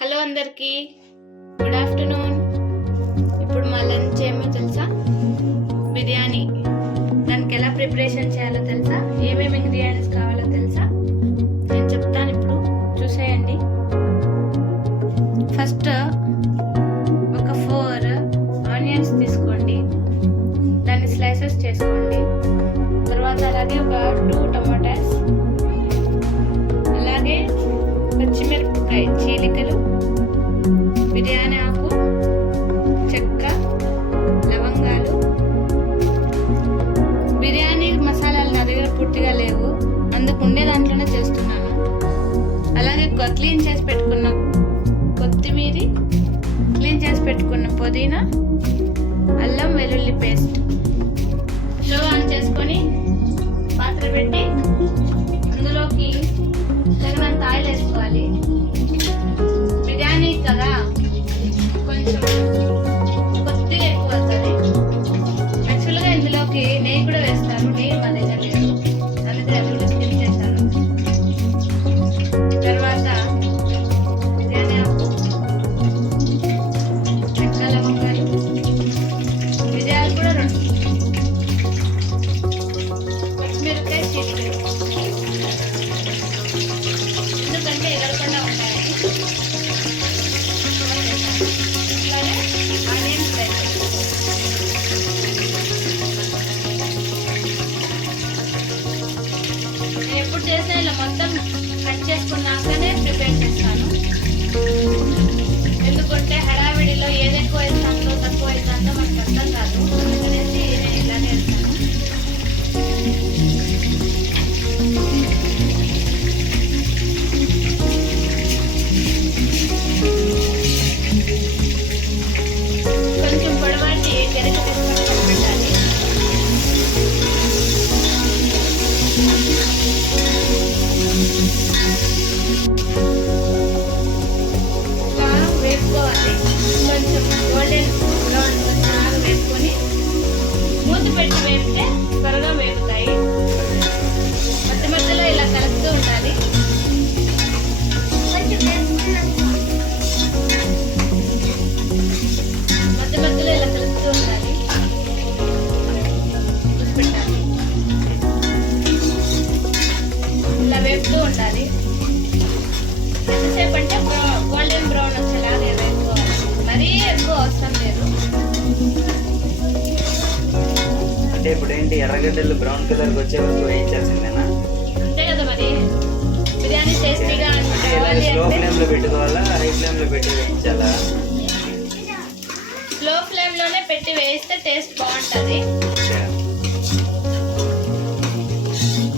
Hello అందరికీ, good afternoon. ఇప్పుడు మా లంచ్ ఏమో తెలుసా? బిర్యానీ. దానికి ఎలా ప్రిపరేషన్ చేయాలో తెలుసా? ఏమేమి ఇంగ్రీడియంట్స్ కావాలో తెలుసా? నేను చెప్తాను, ఇప్పుడు చూసేయండి. ఫస్ట్ ఒక 4 ఆనియన్స్ తీసుకోండి, దాన్ని స్లైసెస్ చేసుకోండి. తర్వాత అలాగే ఒక 2 టమాటాస్, అలాగే పచ్చిమిరపకాయ చీలికలు, బిర్యానీ ఆకు, చెక్క, లవంగాలు. బిర్యానీ మసాలాలు నా దగ్గర పూర్తిగా లేవు, అందుకు ఉండే దాంట్లోనే చేస్తున్నాను. అలాగే క్లీన్ చేసి పెట్టుకున్న కొత్తిమీర, క్లీన్ చేసి పెట్టుకున్న పుదీనా, అల్లం వెల్లుల్లి పేస్ట్. స్టవ్ ఆన్ చేసుకొని పాత్ర పెట్టి అందులోకి తగినంత ఆయిల్ వేసుకోవాలి. బిర్యానీ కదా, కొంచెం కొద్దిగా ఎక్కువ అవుతుంది. యాక్చువల్గా ఇందులోకి నెయ్యి కూడా వేస్తారు, నెయ్యి మా దగ్గర లేదు, అందుకే యాక్చువల్గా స్కిప్ చేశాను. తర్వాత బిర్యానీ ఆకు, చెక్క, లవంగాలు, మిరియాలు కూడా 2, పచ్చిమిరపకాయ చీలికలు, ఎందుకంటే ఎగరకుండా ఉంటాయని. అలాగే ఆనియన్ స్లైసెస్. నేను ఎప్పుడు చేసినా ఇలా మొత్తం కట్ చేసుకున్నాకనే ప్రిపేర్ చేస్తాను, ఎందుకంటే హడావిడిలో ఏది ఎక్కువ వేస్తానో తక్కువ వేస్తానో మనకు అర్థం కాదు. అందుకనేసి నేను ఇలానే వేస్తాను. కొంచెం పొడవాటి గరిటె తీసుకొని పెట్టాలి. ఇలా వేపుకోవాలి, కొంచెం గోల్డెన్ బ్రౌన్ వచ్చేలాగా వేసుకొని మూత పెట్టి వేపితే త్వరగా వేగుతాయి. మధ్య మధ్యలో ఇలా కలుపుతూ ఉండాలి. మధ్య మధ్యలో ఇలా కలుపుతూ ఉండాలి, చూసి పెట్టాలి. ఇలా వేపుతూ ఉండాలి. ఎంతసేపు అంటే గోల్డెన్ బ్రౌన్ వచ్చేలాగా వేపుకోవాలి, మరీ ఎక్కువ అవసరం లేదు. అంటే ఇప్పుడు ఏంటి, ఎర్రగడ్డలు బ్రౌన్ కలర్ వచ్చే వరకు వేయించాల్సిందేనా? అంతే కదా మరి, బిర్యానీ టేస్టీగా అంటే ఇలా స్లో ఫ్లేమ్ లో పెట్టుకోవాలా, హై ఫ్లేమ్ లో పెట్టి వేయించాలా? స్లో ఫ్లేమ్ లోనే పెట్టి వేస్తే టేస్ట్ బాగుంటది.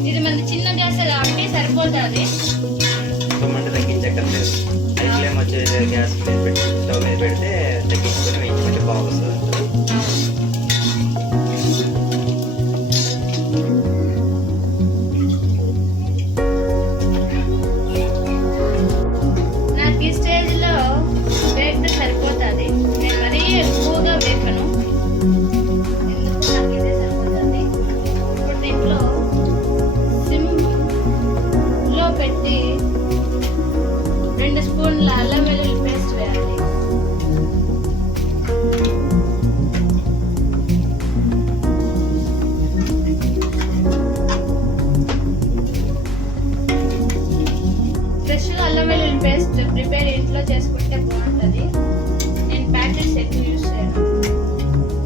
ఇది మన చిన్న గ్యాస్ కాబట్టి సరిపోతుంది. మంట తగ్గించక్కర్లేదు, హై ఫ్లేమ్ వచ్చే గ్యాస్ మీద పెట్టి స్టవ్ మీద పెడితే తగ్గించుకొని వేయించుకుంటే బాగుంటుంది. నాకు ఈ స్టేజ్ లో వేస్తే సరిపోతుంది, నేను మరీ ఎక్కువగా వేపను, ఎందుకు నాకు ఇదే సరిపోతుంది. ఇప్పుడు దీంట్లో సిమ్ లో పెట్టి 2 స్పూన్ల అల్లం వెల్లుల్లి పేస్ట్ వేయాలి. ఫ్రెష్గా అల్లం వెల్లుల్లి పేస్ట్ ప్రిపేర్ ఇంట్లో చేసుకుంటే బాగుంటుంది. నేను ప్యాకెట్స్ ఎక్కువ యూజ్ చేయను.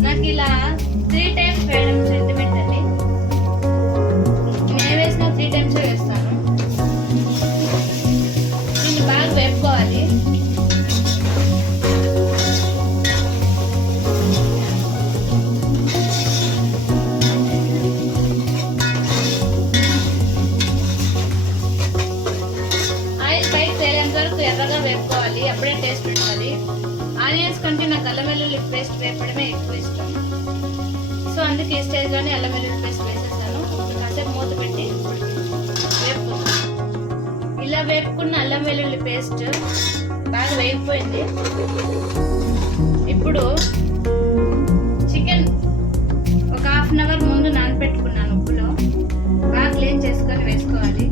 నాకు ఇలా 3 టైమ్స్ వేయడం సెంటిమెంట్ అండి. నేను వేసిన 3 టైమ్స్ వేస్తాను. దీన్ని బాగా వేపుకోవాలి. ఆయిల్ పైకి తేలేంత వరకు ఎర్రగా వేపుకోవాలి, అప్పుడే టేస్ట్ ఉంటుంది. ఆనియన్స్ కంటే నాకు అల్లం వెల్లుల్లి పేస్ట్ వేపడమే ఎక్కువ ఇష్టం. సో అందుకే ఈ స్టేజ్లోనే అల్లం వెల్లుల్లి పేస్ట్ వేసేసాను. కాసేపు మూత పెట్టి వేపుకుంటాను. ఇలా వేపుకున్న అల్లం వెల్లుల్లి పేస్ట్ బాగా వేగిపోయింది. ఇప్పుడు చికెన్ ఒక 1/2 అవర్ ముందు నానబెట్టుకున్నాను, ఉప్పులో బాగా క్లీన్ చేసుకొని వేసుకోవాలి.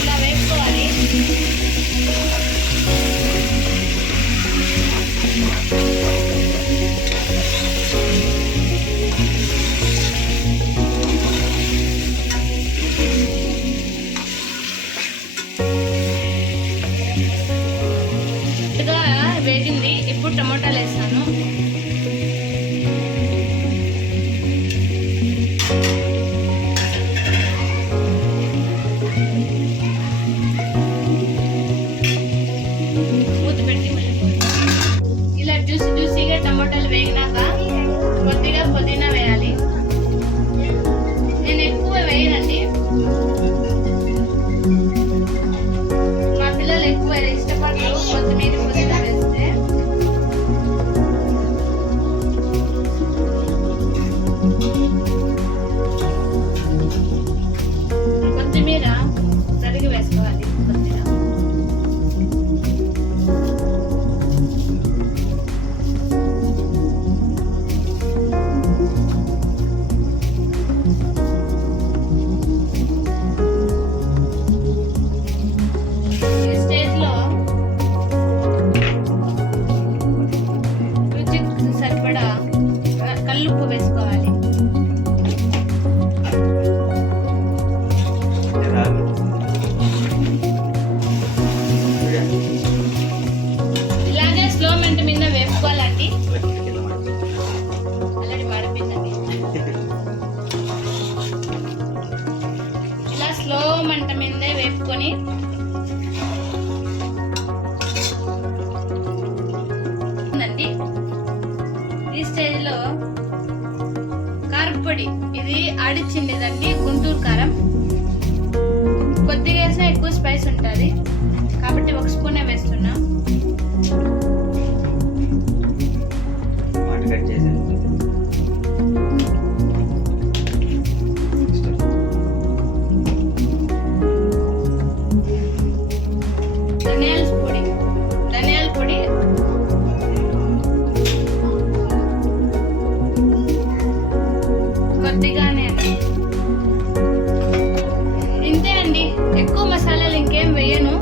ఇలా వేసుకోవాలి. వేగింది. ఇప్పుడు టమోటాలు వేసాను. మూత పెట్టి ఇలా జ్యూసీగా టమోటాలు వేగినాక కొద్దిగా పుదీనా వేయాలి. నేను ఎక్కువ వేయనండి, మా పిల్లలు ఎక్కువ ఇష్టపడరు కొత్తిమీర పుదీనా వేస్తే. కొత్తిమీర తరిగి వేసుకోవాలి. కొద్దిగా ఈ స్టేజ్లో రుచికి సరిపడా కల్లుప్పు వేసుకోవాలి. ఇలాగే స్లో మంట మీద వేపుకోవాలండి. ఆల్రెడీ మాడిపోయిందండి. ఇలా స్లో మంట మీదే వేపుకొని అండి. ఈ స్టేజ్లో కారపొడి, ఇది ఆడిచ్చిండేదండి గుంటూరు కారం. కొద్దిగా వేసినా ఎక్కువ స్పైస్ ఉంటుంది కాబట్టి ఒక స్పూనే వేస్తున్నా. కట్ చేసాను. ధనియాల పొడి కొద్దిగానే. ఇంతే అండి, ఎక్కువ మసాలాలు ఇంకేం వేయను.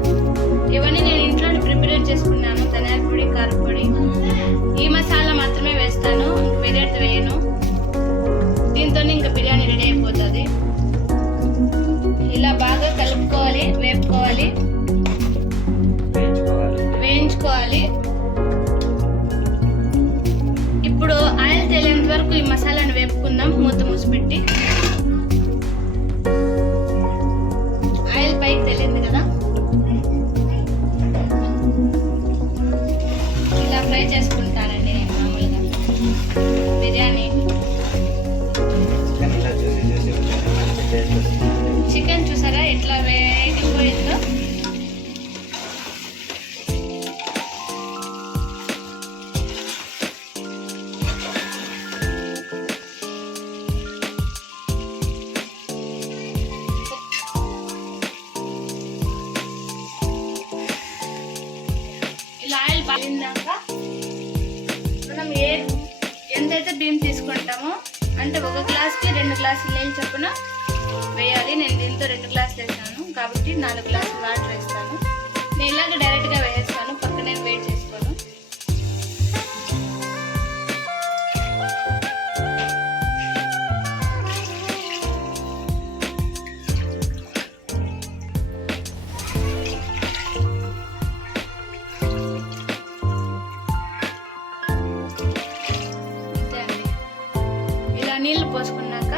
ఇవన్నీ నేను ఇంట్లోనే ప్రిపేర్ చేసుకున్నాను. ధనియాల పొడి, కారపొడి, ఈ మసాలా మాత్రమే వేస్తాను, వేరేది వేయను. దీంతోనే ఇంకా బిర్యానీ రెడీ అయిపోతుంది. ఇలా బాగా కలుపుకోవాలి, వేపుకోవాలి, వేయించుకోవాలి. ఇప్పుడు ఆయిల్ తేలేంత వరకు ఈ మసాలాను వేపుకుందాం. మూత మూసిపెట్టి. ఆయిల్ పైకి తెలియదు కదా, ఇలా ఫ్రై చేసుకుంటానండి నేను మామూలుగా బిర్యానీ. చికెన్ చూసారా ఎట్లా వేగిపోయిందో. ఇలా ఆయిల్ పడిందాక మనం ఎంతైతే బియ్యం తీసుకుంటామో, అంటే ఒక గ్లాస్కి 2 గ్లాసులు నీళ్ళు చొప్పున వేయాలి. నేను దీంతో 2 గ్లాసులు వేస్తాను కాబట్టి 4 గ్లాసులు వాటర్ వేస్తాను. నేను ఇలాగ డైరెక్ట్గా వేస్తాను, పక్కనే వెయిట్ చేసుకోను. ఇలా నీళ్లు పోసుకున్నాక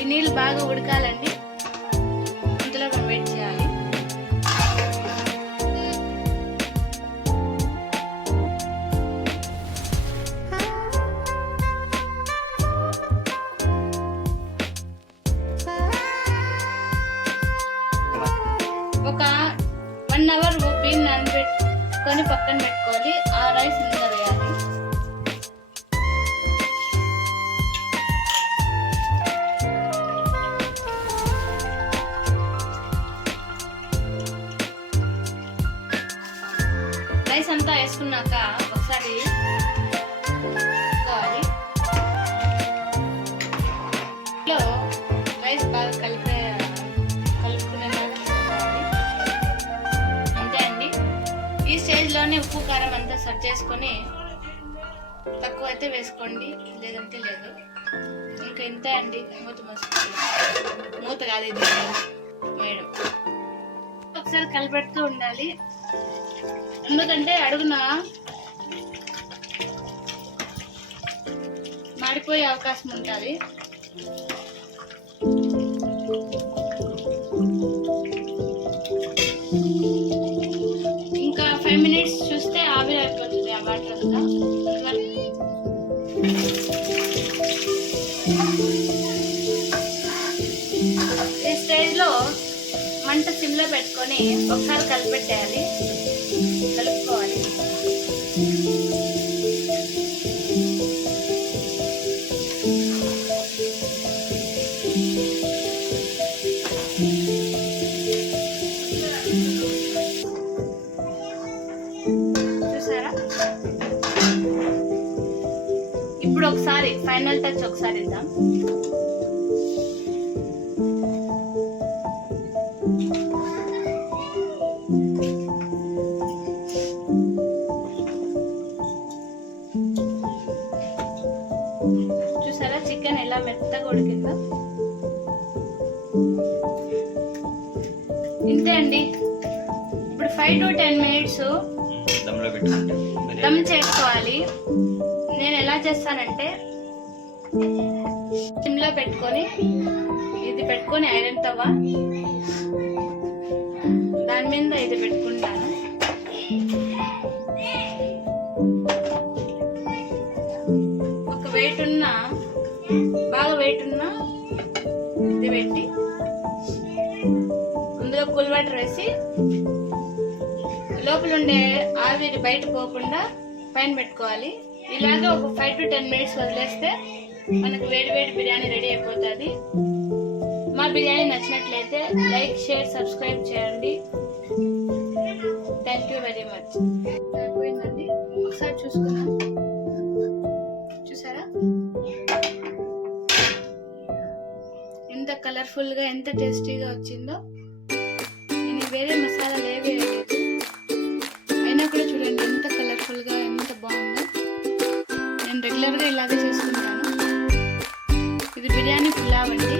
ఈ నీళ్ళు బాగా ఉడకాలండి. ఇందులో మనం వెయిట్ చేయాలి. ఒక 1 అవర్ బియ్యం నానబెట్టుకొని పక్కన పెట్టుకోవాలి. ఆ రైస్ ఇందులో వేయాలి. రైస్ అంతా వేసుకున్నాక ఒకసారి ఉప్పు కారం అంతా సెట్ చేసుకొని తక్కువ అయితే వేసుకోండి, లేదంటే లేదు. ఇంకా ఇంతే అండి. మూత మూసుకోవాలి. మూత కాదు ఇది మేడం. ఒకసారి కలిపెడుతూ ఉండాలి, ఎందుకంటే అడుగున మాడిపోయే అవకాశం ఉంటుంది. ఇంకా 5 minutes చూస్తే ఆవిరి అయిపోతుంది ఆ వాటర్ అంతా. ఈ స్టేజ్లో మంట సిమ్లో పెట్టుకొని ఒకసారి కలిపెట్టేయాలి, కలుపుకోవాలి. చూసారా? ఇప్పుడు ఒకసారి ఫైనల్ టచ్ ఒకసారి ఇద్దాం. చూసారా చికెన్ ఎలా మెత్తగా ఉడికిందో? ఇంతే అండి. ఇప్పుడు 5 to 10 minutes దమ్ చేసుకోవాలి. నేను ఎలా చేస్తానంటే సిమ్లో పెట్టుకొని ఇది పెట్టుకొని ఐరన్ తవ్వ దాని మీద ఇది పెట్టుకుంటాను. ఒక వెయిట్ ఉన్న బాగా వెయిట్ ఉన్న ఇది పెట్టి అందులో కూల్ వాటర్ వేసి లోపల ఉండే ఆవిరి బయట పోకుండా పైన పెట్టుకోవాలి. ఇలాగే ఒక 5 to 10 minutes వదిలేస్తే మనకు వేడి వేడి బిర్యానీ రెడీ అయిపోతుంది. మా బిర్యానీ నచ్చినట్లయితే లైక్, షేర్, సబ్స్క్రైబ్ చేయండి. Thank you very much. అయిపోయిందండి, ఒకసారి చూసుకుందాం. చూసారా ఎంత కలర్ఫుల్గా, ఎంత టేస్టీగా వచ్చిందో. నేను వేరే మసాలాలు ఏవి వేయలేదు, అయినా కూడా చూడండి ఎంత కలర్ఫుల్గా, ఎంత బాగుందో. నేను రెగ్యులర్గా ఇలాగే చేసుకుంటాను. ఇది బిర్యానీ పులావ్ అండి.